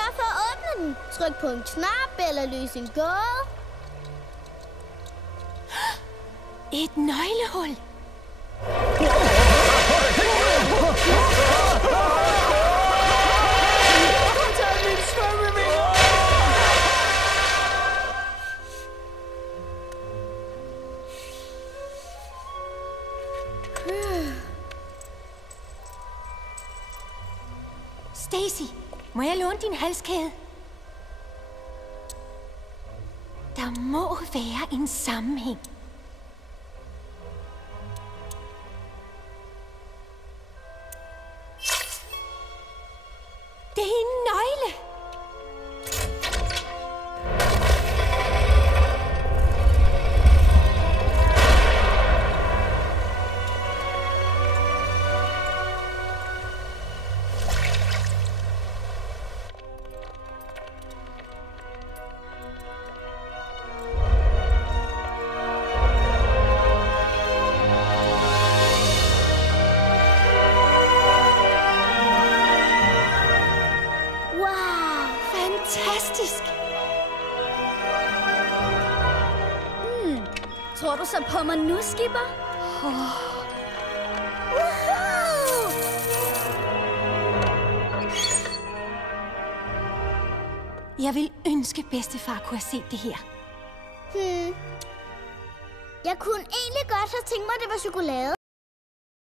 gøre for at åbne den? Tryk på en knap eller løs en gåde. Et nøglehul. Stacy, må jeg låne din halskæde? Der må være en sammenhæng. Det er en nøgle. Fantastisk! Tror du så på mig nu, skipper? Jeg vil ønske, bedstefar kunne have set det her. Jeg kunne egentlig godt have tænkt mig, at det var chokolade.